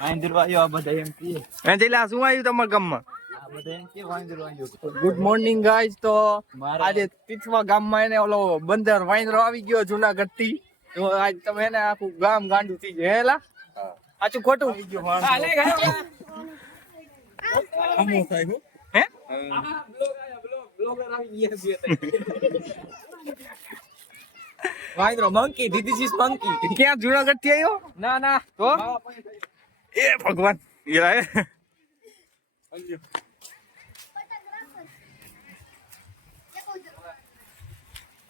શું આવ્યું તમારા ગામમાં? Good morning guys. તો આજે તીથવા ગામમાં એને ઓલો બંદર વાંદરો આવી ગયો જુનાગઢ થી. તો આજ તમે એને આખું ગામ ગાંડું થઈ જાય હેલા. આચું ખોટું હે વાંદરો મંકી ધીસ ઇઝ મંકી. ક્યાં જુનાગઢ થી આવ્યો? ના તો એ ભગવાન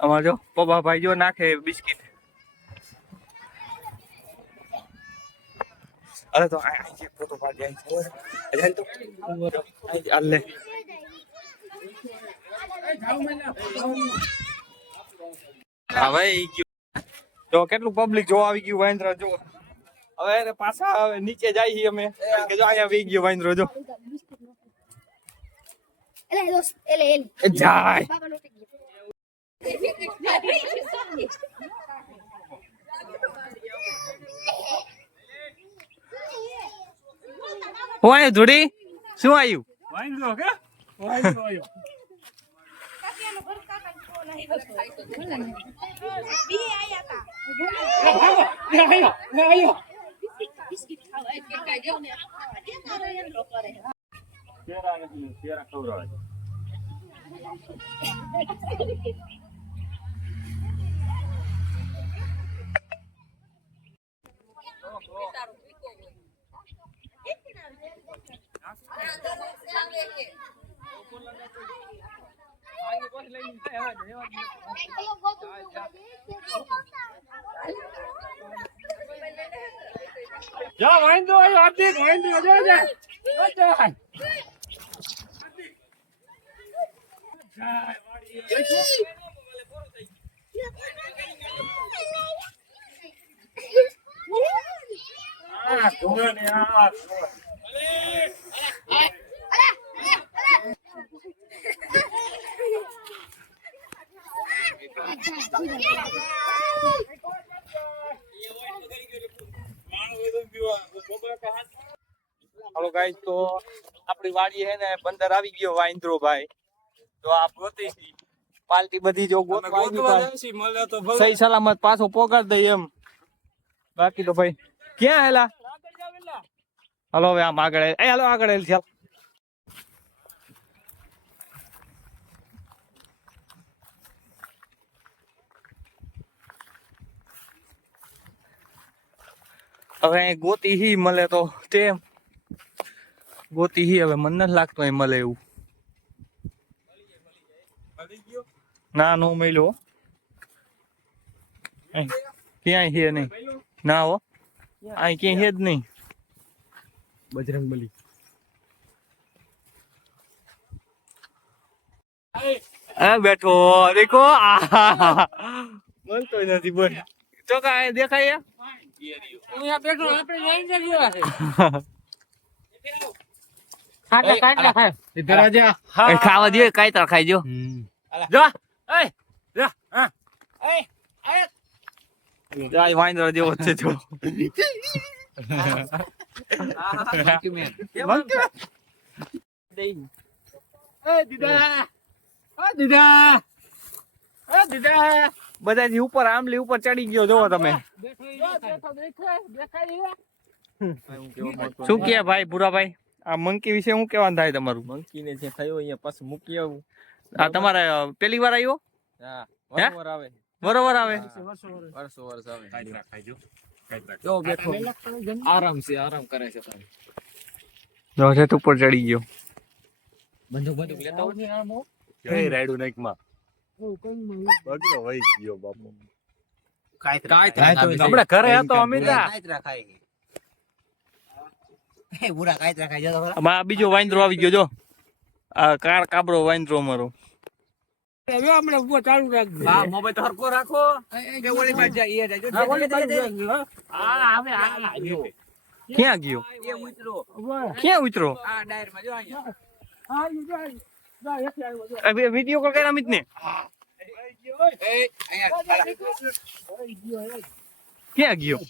અમાર જો પપ્પા ભાઈ જો નાખે બિસ્કિટ. અરે તો ફોટો પાડી તો અલ્લે હા ભાઈ જો કેટલું પબ્લિક જો આવી ગયું વાંદરા જો. હવે પાછા હવે નીચે જાય અમે કે જો અહીંયા આવી ગયો વાંદરો જો જાય. હું આવ્યું ધૂડી? શું આવ્યું? વાંદરો કે વાંદરો આવ્યો. જા વાંદરો આવ્યો. હાર્દિક વાંદરો જો જા હાલો ગાઈસ. તો આપણી વાડી હે ને બંદર આવી ગયો વાંદરો ભાઈ. તો આ ગોતી પાલટી બધી જો સહી સલામત પાછો પોગાડ દઈ એમ. બાકી તો ભાઈ ક્યાં હેલા? હાલો હવે આમ આગળ હાલો આગળ ચાલ. હવે ગોતી હી મળે તો તેમ ગોતી હી. હવે મને નથી લાગતું અહીં મળે એવું. ના નો મળ્યો ક્યાંય છે નહીં. ના હો અહીં ક્યાંય છે જ નહીં. બજરંગબલી બેઠો દેખો મળતો નથી બોલ ચોકા દેખાય. ખાવા દે કાઈ ખાઈ જો વાંદરો જેવો છે જો. બધાથી ઉપર આંબલી ઉપર ચડી ગયો જોવો તમે. શું કે ભાઈ ભૂરાભાઈ આ મંકી વિશે શું કહેવાનું થાય તમારું? મંકી ને જે થયો અહીંયા પાછું મૂકી આવું. આ તમારે પેલી વાર આવ્યો? બરોબર આવે જો બેઠો આરામ કરે છે. ઉપર ચડી ગયો. બંદૂક લેતા હોય રાયડું નાઈક માં બગલો વઈ ગયો બાપુ. હમણાં ઘરે હતો અમિતા બીજો વાંદરો આવી ગયો જો. આ કાર કાબરો વાંદરો અમારો. ક્યાં ગયો? ક્યાં ઉતરો? વિડીયો કોલ કર્યા અમિત ને. ક્યાં ગયો?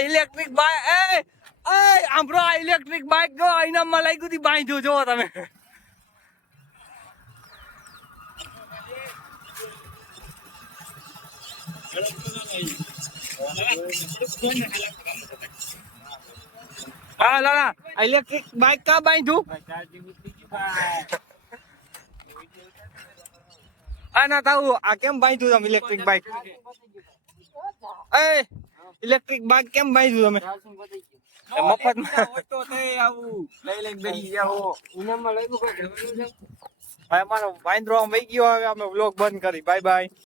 ઇલેક્ટ્રિક બાઇક આંભળો આ ઇલેક્ટ્રિક બાઇક ગયો ઇનામમાં લાગ્યું હતી બાંધ્યું જો તમે હા લાલા ઇલેક્ટ્રિક બાઇક કા બાંધ્યું આ ના તાવું આ કેમ બાંધ્યું તમે ઇલેક્ટ્રિક બાઇક ઇલેક્ટ્રિક બાઇક કેમ બાંધ્યું તમે મફત અમારો વાંદરો વહી ગયો હવે અમે વ્લોગ બંધ કરી બાય બાય